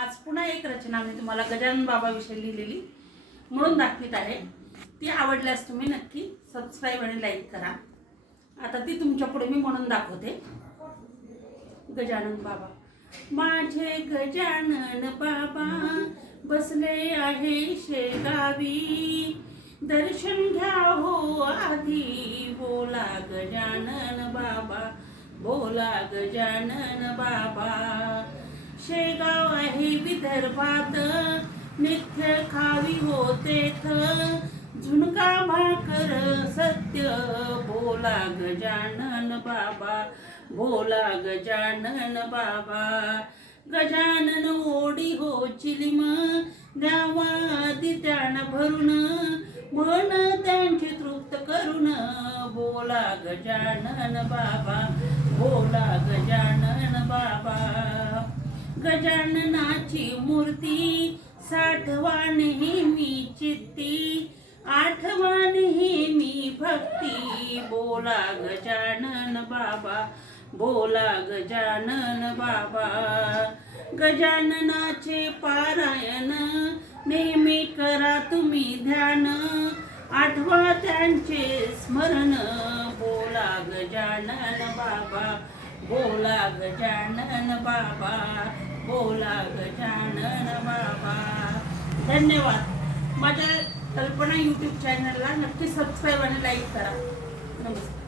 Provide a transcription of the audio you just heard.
आज पुन्हा एक रचना मी तुम्हाला गजानन बाबाविषयी लिहिलेली म्हणून दाखवित आहे। ती आवडल्यास तुम्ही नक्की सबस्क्राइब आणि लाईक करा। आता ती तुमच्या पुढे मी म्हणून दाखवते। गजानन बाबा, माझे गजानन बाबा बसले आहे शेगावी, दर्शन घ्या हो आधी, बोला गजानन बाबा, बोला गजानन बाबा। शेगाव आहे विदर्भात, नित्य खावी होतेथ, झुणका भाकर सत्य, बोला गजानन बाबा, बोला गजानन बाबा। गजानन ओढी हो चिलिम, द्यावा आदित्यान भरून, मन त्यांची तृप्त करून, बोला गजानन बाबा, बोला गजानन बाबा। गजाननाची मूर्ती साठवा नेहमी चित्ती, आठवा नेहमी भक्ती, बोला गजानन बाबा, बोला गजानन बाबा। गजाननाचे पारायण नेहमी करा तुम्ही ध्यान, आठवा त्यांचे स्मरण, बोला गजानन बाबा, बोला गजानन बाबा, बोला गजानन बाबा। धन्यवाद। माझ्या कल्पना YouTube चॅनलला नक्की सबस्क्राइब आणि लाईक करा। नमस्कार।